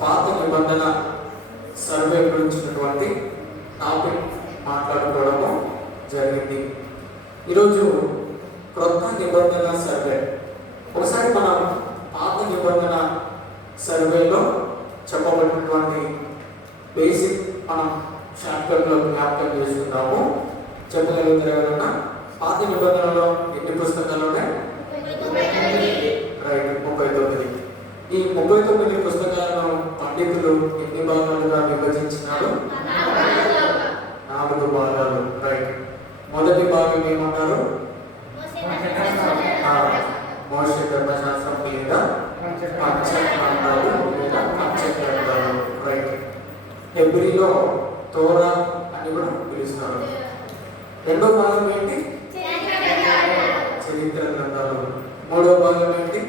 పాత నిబంధన సర్వే గురించినటువంటి టాపిక్ మాట్లాడుకోవడము జరిగింది. ఈరోజు క్రొత్త నిబంధన సర్వే. ఒకసారి మనం పాత నిబంధన సర్వేలో చెప్పబడినటువంటి బేసిక్ మనం షార్ట్కట్లో జ్ఞాపకం చేసుకుంటాము. చెప్పగలుగుతారు ఎవరన్నా? పాత నిబంధనలో ఎన్ని పుస్తకాలు ఉన్నాయి? రైట్, 39. ఈ 39 పుస్తకాలను పండితులు ఎన్ని భాగాలుగా విభజించినారు? 4 భాగాలు. రైట్. మొదటి భాగం ఏమన్నారు? మోషే ధర్మశాస్త్రం లేదా పంచగ్రంథాలు లేదా పంచగ్రంథాలు. రైట్. హెబ్రీలో తోరా అని కూడా పిలుస్తారు. రెండో భాగం ఏంటి? చరిత్ర గ్రంథాలు. మూడో భాగం ఏంటి?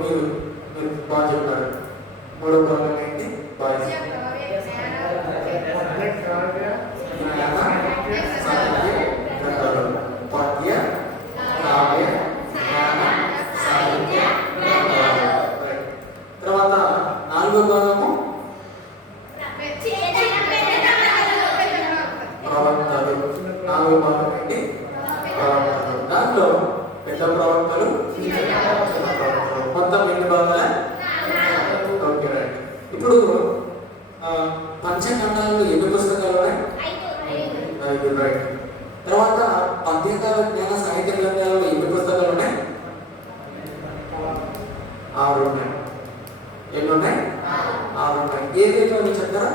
మీరు బాగా చెప్పారు. మూడో భాగం ఏంటి? తర్వాత 4వ భాగము ప్రవక్తలు. 4వ భాగం ఏంటి? ప్రవక్తలు. దాంట్లో పెద్ద ప్రవక్తలు, మొత్తం ఎన్ని భాగాలు? Okay, right. ఇప్పుడు పంచఖండాలు ఎన్ని పుస్తకాలు ఉన్నాయి? 5. రైట్. తర్వాత పద్యకాల జ్ఞాన సాహిత్య గ్రంథాలలో ఎన్ని పుస్తకాలు ఉన్నాయి? 6 ఉన్నాయి. ఎన్ని ఉన్నాయి? 6 ఉన్నాయి. ఏదైతే చెప్తారా?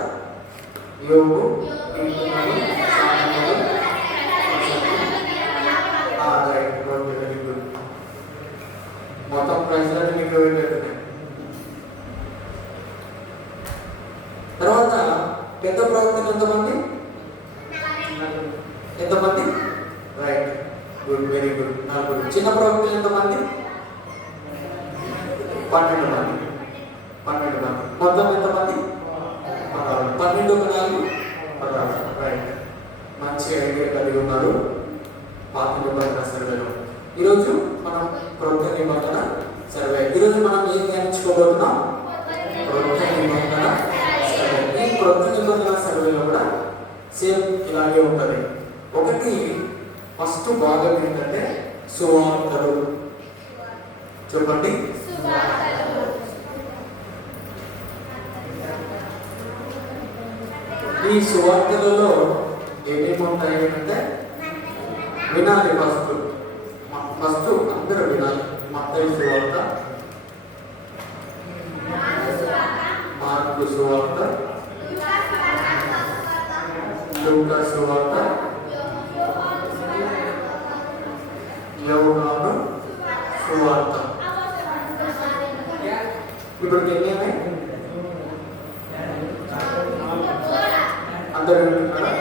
యోగు, మొత్తం ప్రజలను మీకు పెడుతున్నాయి. తర్వాత పెద్ద ప్రవక్తలు ఎంతమంది? ఎంతమంది? Right, good, very good. 4. చిన్న ప్రవక్తలు ఎంతమంది? 12 మంది. 12 మంది. మొత్తం ఎంతమంది? 16. 12 × 4 16. రైట్. మంచి ఐడియా కలిగి ఉన్నారు పాత నిబంధన సర్వేలో. ఈరోజు మనం క్రొత్త నిబంధన సర్వే. ఈరోజు మనం ఏం ధ్యానించుకోబోతున్నాం? క్రొత్త నిబంధన సర్వే. ఈ క్రొత్త నిబంధన సర్వేలో కూడా సేమ్ ఇలాగే ఉంటుంది. ఒకటి ఫస్ట్ భాగం ఏంటంటే సువార్తలు. చెప్పండి. ఈ సువార్తలలో ఏమేమి ఉంటాయి అంటే వినాలి. ఫస్ట్ అందరూ వినాలి. మత్తయి సువార్త, మార్కు సువార్త, లూకా సువార్త, యోహాను సువార్త. ఇప్పుడు ఎన్ని? అందరూ వింటున్నారా?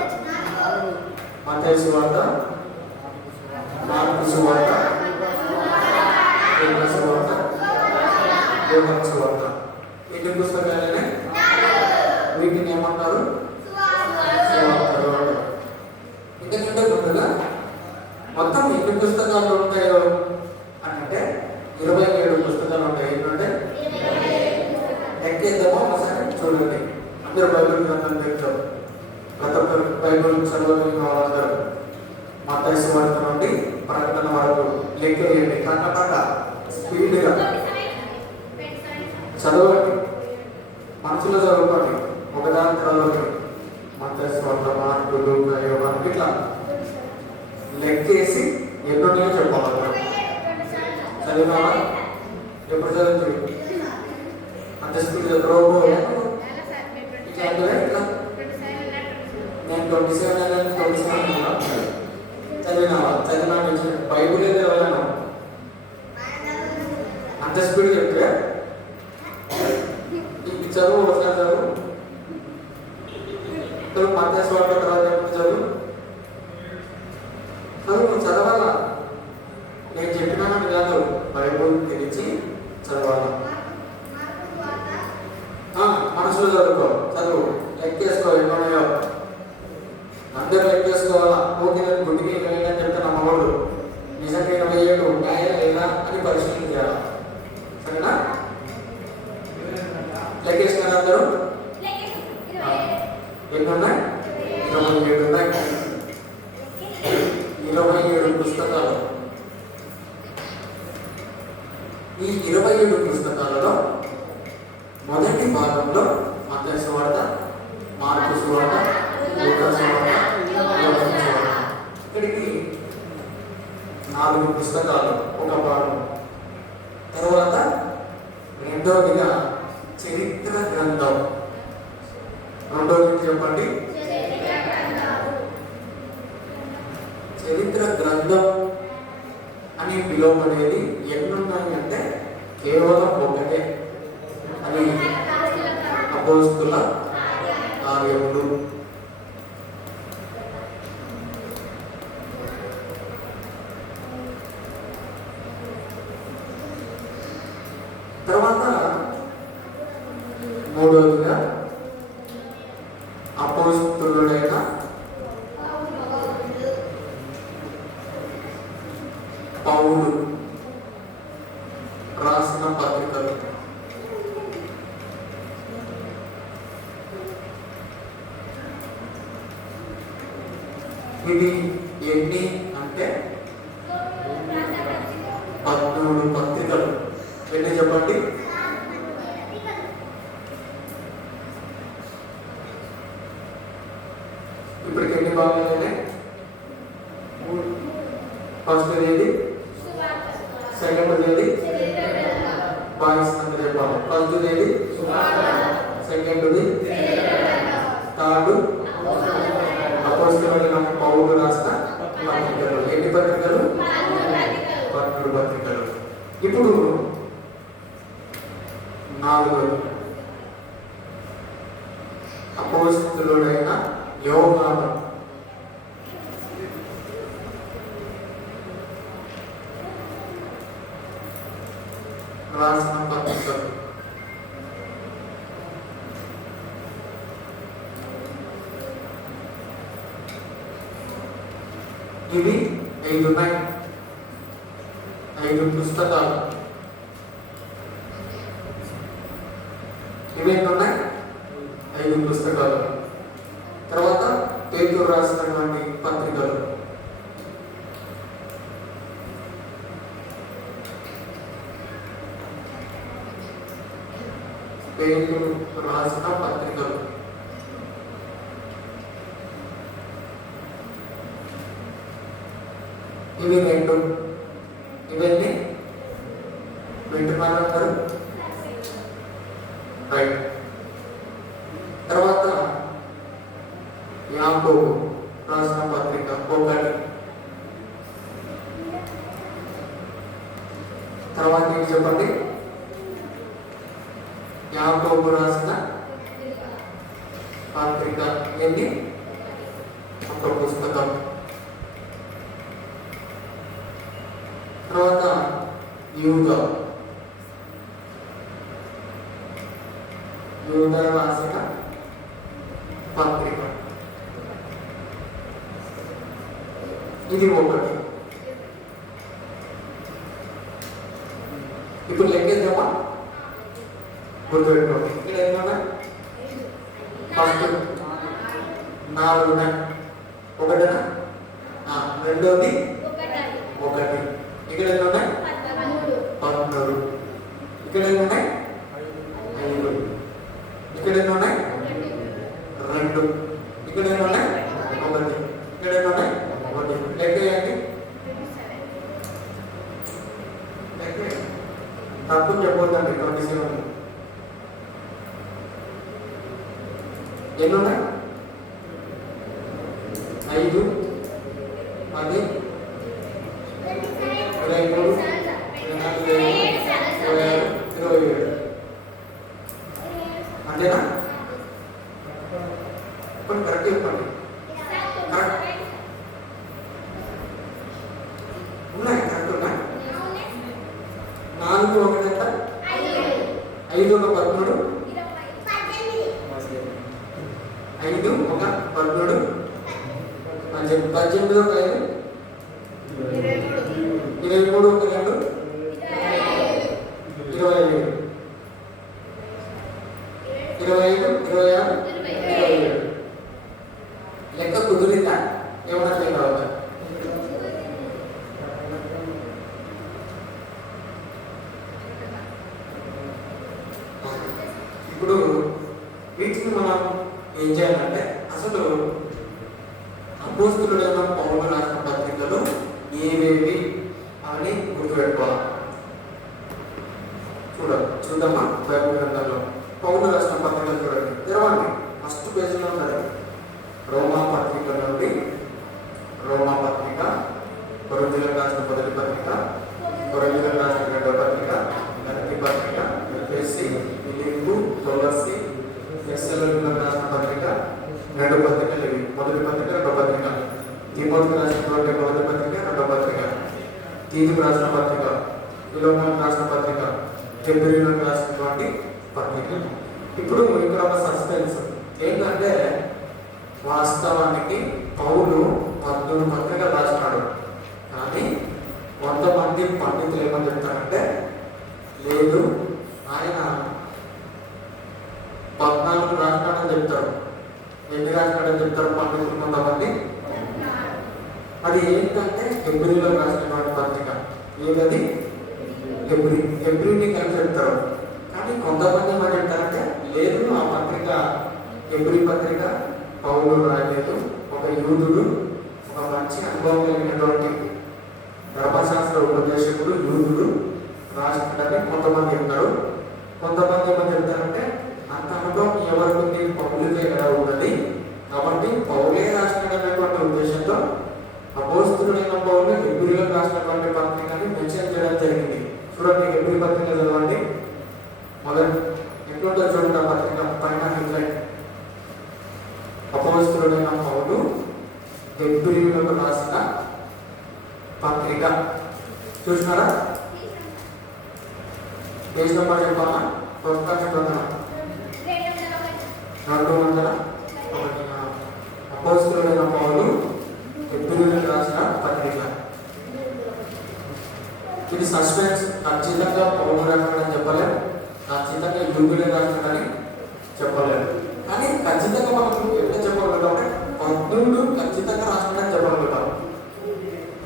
మత్తయి సువార్త, మార్కు సువార్త, లూకా సువార్త, యోహాను సువార్త. ఎన్ని పుస్తకాలనే? వీటిని ఏమంటారు? సువార్తలు అంటారు. ఎందుకంటే ముందుగా మొత్తం ఎన్ని పుస్తకాలు ఉంటాయో అంటే 27 పుస్తకాలు ఉంటాయి. ఏంటంటే ఎక్కేద్దామో ఒకసారి చూడండి. అందరూ బైబిల్ గ్రంథం తెచ్చారు. ప్రతి ఒక్కరు బైబిల్ చదవగలిగిన వాళ్ళందరూ మత్తయి సువార్త నుండి ప్రకటన వరకు లెక్క వేయండి. కట్టపట్ట స్పీడ్గా చదవండి. మనసులో చదువుకోండి. ఒకదాని తర్వాత మత్తయి సువార్త, మార్కు, లూకా, యోహాను ఇట్లా లెక్కేసి ఎన్నో చెప్పాలి. చదివినావా? ఎప్పుడు చదువుతుంది? అంత స్పీడ్ చదువు. ఇట్లాంటివే ఇట్లా నేను 27 చదివినావా? చదివినా బైబుల్ ఏదో వెళ్ళాను. అంత స్పీడ్ చెప్తే ఈ చదువు ఒకసారి చదువు. మత్తయి సువార్త తర్వాత చదువు. చదువు చదవాలా? నేను చెప్పినానని కాదు, బైబుల్ తెరిచి చదవాలా. మనసులో చదువుకో. చదువు లెక్కేసుకో. ఎన్నోన్నాయో అందరూ లెక్కేసుకోవాలా. ఓకే, నేను గుడ్డికి వెళ్ళని చెప్తే నమ్మకూడదు. నిజంగా 27 ఉన్నాయా లేదా అని పరిశీలించాలి. అందరూ? ఎన్ని ఉన్నాయి? 27 ఉన్నాయి. 27 పుస్తకాలు. ఈ 27 పుస్తకాలలో మొదటి భాగంలో మత్తయి సువార్త, మార్కు సువార్త, లూకా సువార్త, యోహాను సువార్త. ఇక్కడికి 4 పుస్తకాలు ఒక భాగం. తర్వాత రెండవదిగా చరిత్ర గ్రంథం. రెండవది చెప్పండి. చరిత్ర గ్రంథం అని పిలువబడేది ఎన్నున్నాయి అంటే కేవలం ఒకటే. అది అపోస్తుల కార్యములు. తర్వాత మూడవదిగా అపోస్తులుడైన పౌలు రాసిన పత్రికలు. ఇది ఎన్ని అంటే 13 పత్రికలు. ఎన్ని చెప్పండి? ఇప్పటికి ఎన్ని భాగాలు? ఫస్ట్ ఏది? సెకండ్ ఏది? బాయ్స్ అంటే చెప్పాలి. ఫస్ట్ ఏది? సెకండ్ థర్డ్ అపోస్తలుడైన పౌలు రాసిన పత్రికలు. ఎన్ని పత్రికలు? 13 పత్రికలు. ఇప్పుడు 4 అపోస్తలుడైన యోహాను రాసిన పత్రికలు. ఇవి 5 ఉన్నాయి. 5 పుస్తకాలు. ఇవి ఎన్ని ఉన్నాయి? 5 పుస్తకాలు. తర్వాత పేతురు రాసినటువంటి పత్రికలు. పేతురు రాసిన పత్రికలు. ఇవి 2. ఇవన్నీ వింటున్నారు అందరూ? రైట్. తర్వాత యాకోబు రాసిన పత్రిక 1. తర్వాత ఏం చెప్పండి? యాకోబు రాసిన పత్రిక ఎన్ని? ఒక పుస్తకం. తర్వాత యూదా రాసిన పత్రిక. ఇది 1. ఇప్పుడు లెక్కేద్దామా? గుర్తుపెట్టుకోండి. ఇక్కడ ఏమన్నా ఫస్ట్ 4 ఉన్నాయి. 1 రెండోది 1. ఇక్కడ ఎన్ని ఉన్నాయి? 13. ఇక్కడ ఎన్ని ఉన్నాయి? 5. ఇక్కడ ఎన్ని ఉన్నాయి? 2. ఇక్కడ ఎన్ని ఉన్నాయి? 1. ఇక్కడ ఎన్ని ఉన్నాయి? 1. లెక్క వేయండి. తప్పు చెప్పొద్దండి. 27 ఎన్ని ఉన్నాయి? 5, 10, 23, 24, 26, 27. అంతేనా? ఇప్పుడు కరెక్ట్ చెప్పండి. కరెక్ట్ ఉన్నాయి. కరెక్ట్ ఉన్నాయి. 4 1 ఎంత? 5 1 13. 5 1 13. 18 18 1 5 23 1 2 27. 27 ఇప్పుడు వీటిని మనం ఏం చేయాలంటే అసలు అపోస్తలుడైన పౌలు రాసిన పత్రికలు ఏవేవి అని గుర్తుపెట్టుకోవాలి. చూద్దామా బైబిల్ గ్రంథంలో పౌలు రాసిన పత్రికలు చూడండి, తెరవండి. ఫస్ట్ పేజీలో ఉంటుంది రోమా పత్రిక నుండి, రోమా పత్రిక, కొరింథీయులకు రాసిన మొదటి పత్రిక, కొరింథీయులకు రాసిన రెండో పత్రిక, గలతీ పత్రిక, ఎఫెసీ, ఫిలిప్పీ, కొలస్సీ, తెస్సలోనికీయులకు రాసిన పత్రిక, రెండో పత్రికలు ఇవి. మొదటి పత్రిక, రెండో పత్రిక, తిమోతికి రాసినటువంటి మొదటి పత్రిక, రెండో పత్రిక, తీతుకు రాసిన పత్రిక, ఫిలెమోనుకు రాసిన పత్రిక, హెబ్రీయులకు రాసినటువంటి పత్రిక. ఇప్పుడు ఇక్కడ ఒక సస్పెన్స్ ఏంటంటే, వాస్తవానికి పౌలు 14 పత్రికలు రాసినాడు. కానీ కొంతమంది పండితులు ఏమని చెప్తారంటే, లేదు ఆయన 14 రాసినాడని చెప్తారు. ఎన్ని రాసినాడని చెప్తారు పండితులు కొంతమంది? అది ఏంటంటే హెబ్రీలో రాసినటువంటి పత్రిక. ఏదది? హెబ్రీని కలిసి చెప్తారు. కానీ కొంతమంది ఏమని చెప్తారంటే, లేదు ఆ పత్రిక హెబ్రీ పత్రిక పౌలు రాయలేదు, ఒక యూదుడు, ఒక మంచి అనుభవం కలిగినటువంటి ధర్మశాస్త్ర ఉపదేశకుడు యూదుడు రాసినట్టు కొంతమంది చెప్తారు. కొంతమంది ఏమని చెప్తారంటే, అంత అనుభవం ఎవరికి పౌలుకే ఎలా ఉన్నది కాబట్టి పౌలే రాసినటువంటి ఉద్దేశంతో అపోస్తలుడైన పౌలు హెబ్రీలో రాసినటువంటి పత్రికని మెన్షన్ చేయడం జరిగింది. చూడండి, హెబ్రీ పత్రిక చదవండి. మొదటి ఎట్లుంటుందో చూడండి ఆ పత్రిక పైన హెడ్లైన్, అపోస్తలుడైన పౌలు హెబ్రీయులకు రాసిన పత్రిక. చూసినారా? పేజ్ నెంబర్ చెప్పాలా? పుస్తకం 201. అపోస్తలుడైన పౌలు హెబ్రీయులకు రాసిన పత్రిక. ఇది సస్పెన్స్. ఖచ్చితంగా పౌలు రాసినాడని చెప్పలేము, ఖచ్చితంగా యూదులే రాసినాడని చెప్పలేము. కానీ ఖచ్చితంగా మనం ఎట్లా చెప్పగలుగుతాం అంటే 14 ఖచ్చితంగా రాసినాడని చెప్పగలుగుతాం.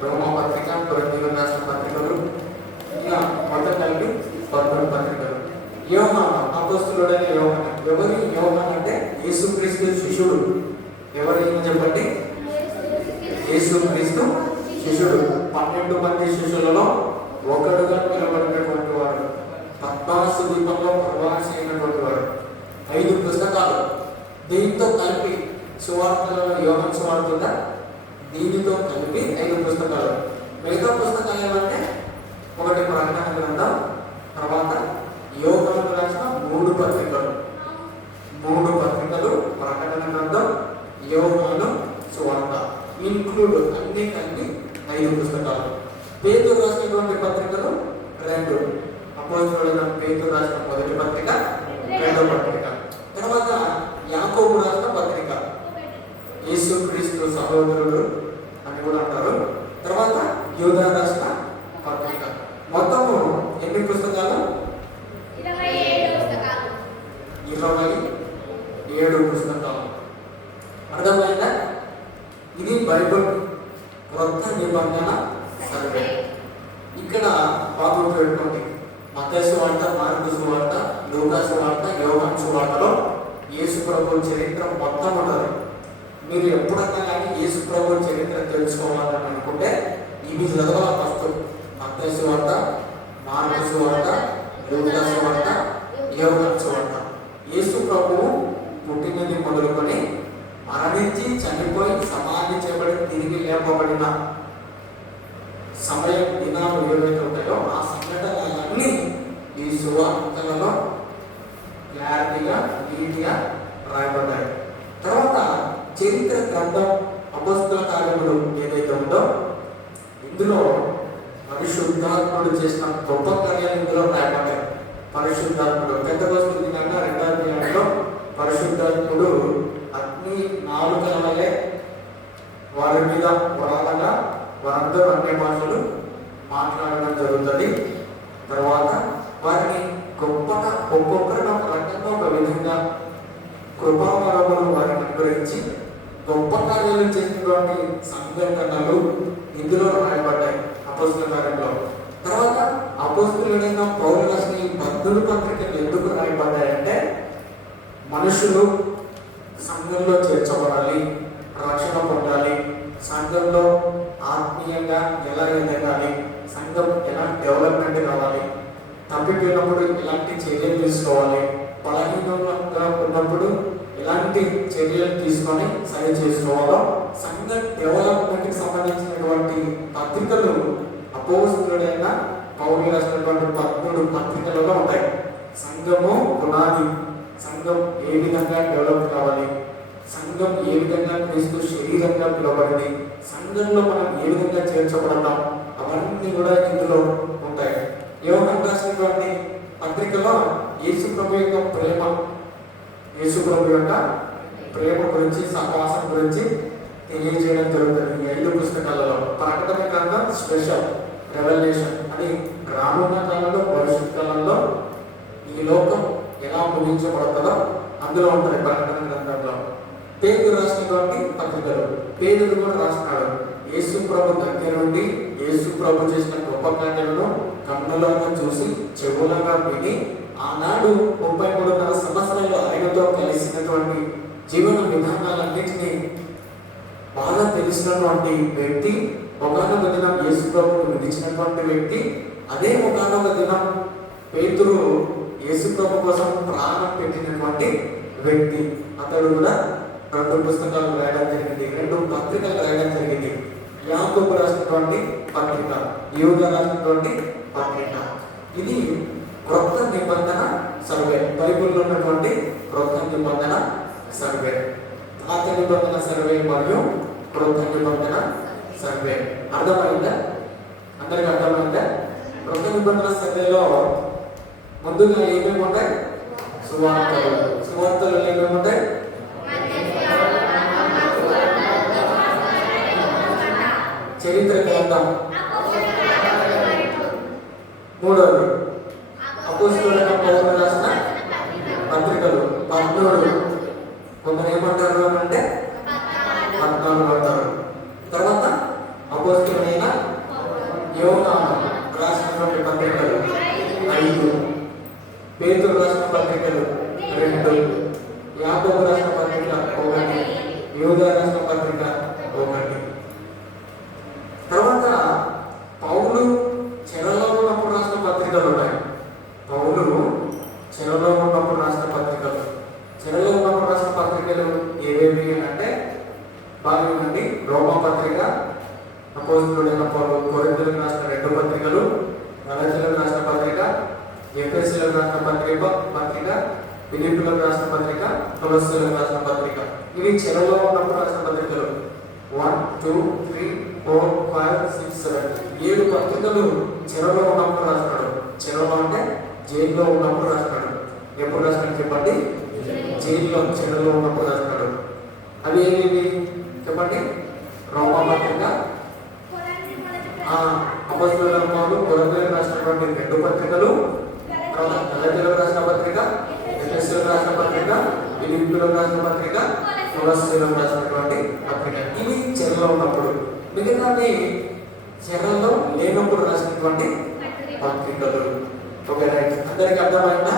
రోమా పత్రిక, కొరింథీయులకు రాసిన పత్రికలు, ఇలా మొత్తం కలిపి 14 పత్రికలు. యోహాను, అపోస్తలుడైన యోహాను. ఎవరి యోహాను అంటే యేసుక్రీస్తు శిష్యుడు. ఎవరు ఏమని చెప్పండి? యేసుక్రీస్తు శిష్యుడు. 12 మంది శిష్యులలో ఒకడుగా నిలబడినటువంటి వాడు, పద్మాసు దీపంలో ప్రవాసి అయినటువంటి వాడు. 5 పుస్తకాలు దీంతో కలిపి, సువార్తలలో యోహాను సువార్త ఉందా, దీనితో కలిపి 5 పుస్తకాలు. మిగతా పుస్తకాలు ఏమంటే, ఒకటి ప్రకటన గ్రంథం, తర్వాత యోహాను రాసిన 3 పత్రికలు, 3 పత్రికలు, ప్రకటన గ్రంథం, యోహాను సువార్త, ఇన్క్లూడ్ అన్ని కలిపి 5 పుస్తకాలు. పేతురు రాసినటువంటి పత్రికలు 2. అపోస్తలుడైన పేతురు రాసిన మొదటి పత్రిక, రెండో పత్రిక. తర్వాత యాకోబు రాసిన పత్రిక, యేసుక్రీస్తు సహోదరుడు అని కూడా అంటారు. తర్వాత యూదా రాసిన పత్రిక. మొత్తము ఎన్ని పుస్తకాలు? 27 పుస్తకాలు. అర్థమైందా? ఇది బైబిల్ క్రొత్త నిబంధన సర్వే. ఇక్కడ బాబు పెట్టుకోండి, మత్తయి సువార్త, మార్కు సువార్త, లూకా సువార్త, యోహాను సువార్తలో యేసు ప్రభు చరిత్ర మొత్తం ఉంటుంది. మీరు ఎప్పుడన్నా కానీ యేసు ప్రభు చరిత్ర తెలుసుకోవాలని అనుకుంటే ఇవి చదవాలి. ఫస్ట్ మత్తయి సువార్త, మార్కు సువార్త, లూకా సువార్త, యోహాను సువార్త. యేసు ప్రభువు పుట్టినది మొదలుకొని మరణించి చనిపోయి సమాధి చేయబడి తిరిగి లేపబడిన సమయం, దినాలు ఏవైతే ఉంటాయో ఆ సంఘటనలన్నీ ఈ సువార్తలలో క్లారిటీగా, నీట్గా రాయబడ్డాయి. తర్వాత చరిత్ర గ్రంథం అపోస్తల కార్యములు ఏదైతే ఉందో ఇందులో పరిశుద్ధాత్ముడు చేసిన గొప్ప కార్యాలు ఇందులో రాయబడ్డాయి. పరిశుద్ధాత్ముడు పెద్దకొస్తు దినాన 2వ అధ్యాయంలో పరిశుద్ధాత్ముడు అగ్ని నాలుకల వల్లే వారి మీద వరాలగా వారందరూ అన్ని భాషలు మాట్లాడడం జరుగుతుంది. తర్వాత వారిని గొప్పగా ఒక్కొక్కరిని ఒక రకంగా ఒక విధంగా కృపావరములు వారిని అనుగ్రహించి గొప్ప కార్యాలు చేసినటువంటి సంఘటనలు ఇందులో రాయబడ్డాయి అపోస్తల కార్యంలో. తర్వాత అపోస్తలుడైన పౌలు రాసిన ఈ 12 పత్రికలు ఎందుకు రాయబడ్డాయంటే మనుషులు సంఘంలో చేర్చబడాలి, రక్షణ పొందాలి, సంఘంలో ఆత్మీయంగా ఎలా ఎదగాలి, సంఘం ఎలా డెవలప్మెంట్ కావాలి, తప్పిపోయినప్పుడు ఎలాంటి చర్యలు తీసుకోవాలి, బలహీనంగా ఉన్నప్పుడు ఎలాంటి చర్యలు తీసుకొని సరి చేసుకోవాలో సంఘ డెవలప్మెంట్కి సంబంధించినటువంటి పత్రికలు అపోస్తలుడైన పౌలు రాసినటువంటి 13 పత్రికలలో ఉంటాయి. సంఘము పునాది, సంఘం ఏ విధంగా డెవలప్ కావాలి, సంఘం ఏ విధంగా క్రీస్తు శరీరంగా పిలువబడింది, సంఘంలో మనం ఏ విధంగా చేర్చబడతాం, అవన్నీ కూడా ఇందులో ఉంటాయి. యోహాను రాసినటువంటి పత్రికలో యేసు ప్రభు యొక్క ప్రేమ, యేసు ప్రభు యొక్క ప్రేమ గురించి, సహవాసం గురించి తెలియజేయడం జరుగుతుంది. ఈ 5 పుస్తకాలలో ప్రకటన గ్రంథం స్పెషల్, రెవల్యూషన్ అని రానున్న కాలంలో, భవిష్యత్ కాలంలో ఈ లోకం ఎలా ముగించబడుతుందో అందులో ఉంటుంది ప్రకటన గ్రంథంలో. పేతురు రాసినటువంటి పత్రికలు, పేతురు కూడా రాసినాడు. యేసు ప్రభు దగ్గర నుండి యేసు ప్రభు చేసిన గొప్ప కార్యాలను కన్నులను చూసి చెవులుగా విని ఆనాడు 33.5 సంవత్సరాలు ఆయనతో కలిసినటువంటి జీవన విధానాలన్నింటినీ బాగా తెలిసినటువంటి వ్యక్తి, ఒకనొక దినం యేసు ప్రభువును విధించినటువంటి వ్యక్తి, అదే ఒకనొక దినం పేతురు యేసు ప్రభు కోసం ప్రాణం పెట్టినటువంటి వ్యక్తి. అతడు కూడా 2 పుస్తకాలు రాయడం జరిగింది, 2 పత్రికలు రాయడం జరిగింది. యాకోబు రాసినటువంటి పత్రిక, యూదా రాసినటువంటి పత్రిక. ఇది క్రొత్త నిబంధన సర్వే, బైబిల్లో ఉన్నటువంటి క్రొత్త నిబంధన సర్వే, పాత నిబంధన సర్వే మరియు క్రొత్త నిబంధన సర్వే. అర్థమైందా? అందరికి అర్థమైందా? క్రొత్త నిబంధన సర్వేలో ముందుగా ఏమేమి ఉంటాయి? సువార్తలు. సువార్తలు ఏమేమి ఉంటాయి? చరిత్ర గ్రంథం. మూడవది అపోస్తలుడైన పౌలు రాసిన పత్రికలు 13. కొందరు ఏమంటారు అంటే 14 అంటారు. తర్వాత అపోస్తలుడైన యోహాను రాసినటువంటి పత్రికలు 5, పేతురు రాసిన పత్రికలు 2, యాకోబు రాసిన పత్రిక 1, యూదా రాసిన పత్రిక 1. తర్వాత పౌలు చెరలో ఉన్నప్పుడు రాసిన పత్రికలు ఉన్నాయి. పౌలు చెరలో ఉన్నప్పుడు రాసిన పత్రికలు, చెరలో ఉన్నప్పుడు రాసిన పత్రికలు ఏవేవి అంటే బాగా వినండి. రోమా పత్రిక, అపోస్తలుడైన పౌలు కొరింథీయులకు రాసిన 2 పత్రికలు, గలాతీయులకు రాసిన పత్రిక, ఎఫెసీయులకు రాసిన పత్రిక, ఫిలిప్పీయులకు రాసిన పత్రిక, కొలస్సీయులకు రాసిన పత్రిక. ఇవి చెరలో ఉన్నప్పుడు రాసిన పత్రికలు. 1, 2, 3, 4, 5, 6, 7 7 పత్రికలు చెరలో ఉన్నప్పుడు రాసినాడు. చెరలో అంటే జైల్లో ఉన్నప్పుడు రాసినాడు. ఎప్పుడు రాసినాడు చెప్పండి? జైల్లో, చెరలో ఉన్నప్పుడు రాసినాడు. అవి ఏవి చెప్పండి? రోమా పత్రిక, అపోస్తలుడైన పౌలు కొరింథీయులకు రాసినటువంటి 2 పత్రికలు, గలాతీయులకు రాసిన పత్రిక, ఎఫెసీయులకు రాసిన పత్రిక, ఫిలిప్పీయులకు రాసిన పత్రిక, కొలస్సీయులకు రాసినటువంటి పత్రిక. ఇవి చెరలో ఉన్నప్పుడు. మిగతాది చెరలో లేనప్పుడు రాసినటువంటి పత్రికలు. ఓకే రైట్, అందరికి అర్థమైందా?